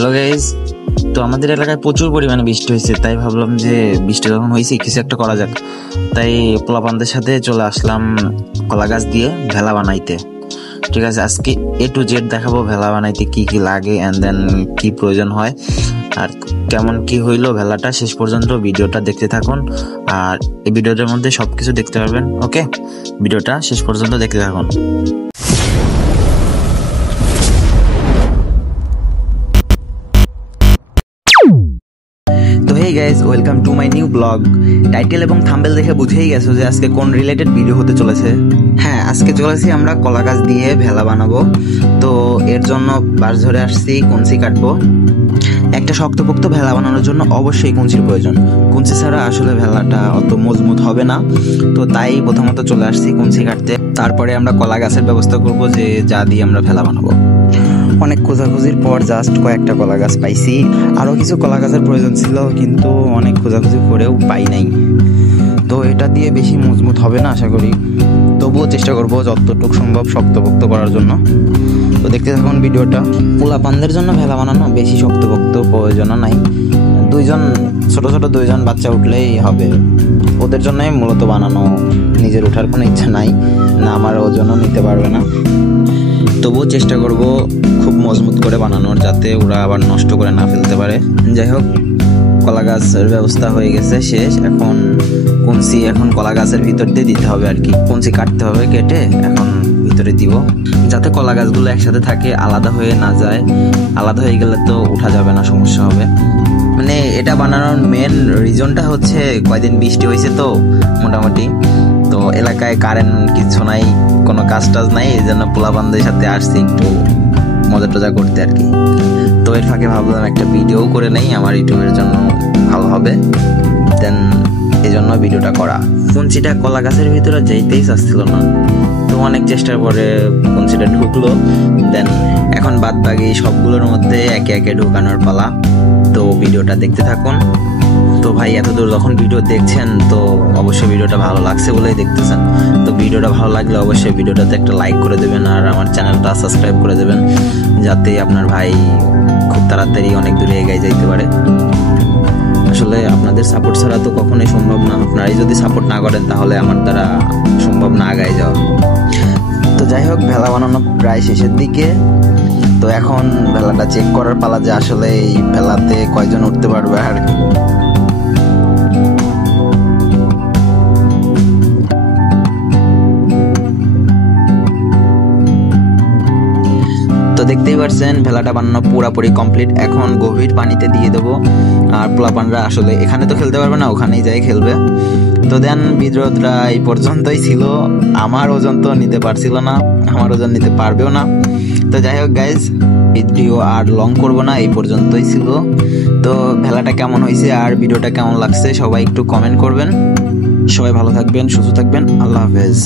Hello guys, তো আমাদের এলাকায় প্রচুর পরিমাণে বৃষ্টি হয়েছে, তাই ভাবলাম যে বৃষ্টি যখন হয়েছে কিছু একটা করা যাক। তাই পোলাপানদের সাথে চলে আসলাম কলা গাছ দিয়ে ভেলা বানাইতে। ঠিক আছে, আজকে A to Z দেখাবো ভেলা বানাইতে কি কি লাগে অ্যান্ড দেন কি প্রয়োজন হয় আর কেমন কি হইলো ভেলাটা। শেষ পর্যন্ত ভিডিওটা দেখতে থাকুন আর এই ভিডিওটার মধ্যে সব কিছু দেখতে পারবেন। ওকে, ভিডিওটা শেষ পর্যন্ত দেখতে থাকুন। তো hey guys, welcome to my new blog. Title এবং থাম্বনেল দেখে বুঝেই গেছো যে আজকে কোন রিলেটেড ভিডিও হতে চলেছে। হ্যাঁ, আজকে চলেছি আমরা কলা গাছ দিয়ে ভেলা বানাবো। তো এর জন্য বাঁশ ধরে আসছি, কঞ্চি কাটবো। একটা শক্তপোক্ত ভেলা বানানোর জন্য অবশ্যই কঞ্চির প্রয়োজন। কঞ্চি ছাড়া আসলে ভেলাটা অত মজবুত হবে না। তো তাই প্রথমত চলে আসছি কঞ্চি কাটতে। তারপরে আমরা কলা গাছের ব্যবস্থা করব, যে যা দিয়ে আমরা ভেলা বানাবো। অনেক খোঁজাখুঁজির পর জাস্ট কয়েকটা কলা গাছ পাইছি। আরও কিছু কলা গাছের প্রয়োজন ছিল, কিন্তু অনেক খোঁজাখুঁজি করেও পাই নাই। তো এটা দিয়ে বেশি মজবুত হবে না আশা করি, তবুও চেষ্টা করব যতটুকু সম্ভব শক্তপোক্ত করার জন্য। তো দেখতে থাকুন ভিডিওটা। পোলাপানদের জন্য ভেলা বানানো বেশি শক্তপোক্ত প্রয়োজনও নাই, ছোট ছোট দুইজন বাচ্চা উঠলেই হবে। ওদের জন্যই মূলত বানানো, নিজের ওঠার কোনো ইচ্ছা নাই, না আমার ওজনও নিতে পারবে না। তবুও চেষ্টা করব খুব মজবুত করে বানানোর, যাতে ওরা আবার নষ্ট করে না ফেলতে পারে। যাই হোক, কলা গাছের ব্যবস্থা হয়ে গেছে শেষ। এখন কলা গাছের ভিতর দিয়ে দিতে হবে আর কি। কঞ্চি কাটতে হবে, কেটে এখন ভিতরে দিব, যাতে কলা গাছগুলো একসাথে থাকে, আলাদা হয়ে না যায়। আলাদা হয়ে গেলে তো উঠা যাবে না, সমস্যা হবে। মানে এটা বানানোর মেন রিজনটা হচ্ছে কয়দিন বৃষ্টি হয়েছে তো মোটামুটি, তো এলাকায় কারেন্ট কিছু নাই, কোনো কাজ টাজ নাই, এই জন্য পোলাপানদের সাথে আসছি একটু মজা টজা করতে আর কি। তো এর ফাঁকে ভাবলাম একটা ভিডিও করে নেই, আমার ইউটিউবের জন্য ভালো হবে, দেন এই জন্য ভিডিওটা করা। কঞ্চিটা কলা গাছের ভিতরে যেতেই চাচ্ছিল না, তো অনেক চেষ্টার পরে কঞ্চিটা ঢুকলো। দেন এখন বাদ বাকি সবগুলোর মধ্যে একে একে ঢুকানোর পালা। তো ভিডিওটা দেখতে থাকুন। তো ভাই, এতদূর যখন ভিডিও দেখছেন তো অবশ্যই ভিডিওটা ভালো লাগছে বলেই দেখতেছেন। তো ভিডিওটা ভালো লাগলে অবশ্যই ভিডিওটাতে একটা লাইক করে দেবেন আর আমার চ্যানেলটা সাবস্ক্রাইব করে দেবেন, যাতে আপনার ভাই খুব তাড়াতাড়ি অনেক দূরে এগিয়ে যাইতে পারে। আসলে আপনাদের সাপোর্ট ছাড়া তো কখনোই সম্ভব না। আপনারাই যদি সাপোর্ট না করেন তাহলে আমার দ্বারা সম্ভব না আগায় যাওয়া। তো যাই হোক, ভেলা বানানো প্রায় শেষের দিকে। তো এখন ভেলাটা চেক করার পালা, যে আসলে এই ভেলাতে কয়জন উঠতে পারবে আর কি। তো দেখতেই পাচ্ছেন ভেলাটা বানানো পুরাপুরি কমপ্লিট। এখন গভীর পানিতে দিয়ে দেবো, আর পোলাপানরা আসলে এখানে তো খেলতে পারবে না, ওখানেই যাই খেলবে। তো দেন ভিডিওটা এই পর্যন্তই ছিল। আমার ওজন তো নিতে পারছিল না, আমার ওজন নিতে পারবেও না। তো যাই হোক গাইজ, ভিডিও আর লং করবো না, এই পর্যন্তই ছিল। তো ভেলাটা কেমন হয়েছে আর ভিডিওটা কেমন লাগছে সবাই একটু কমেন্ট করবেন। সবাই ভালো থাকবেন, সুস্থ থাকবেন, আল্লাহ হাফেজ।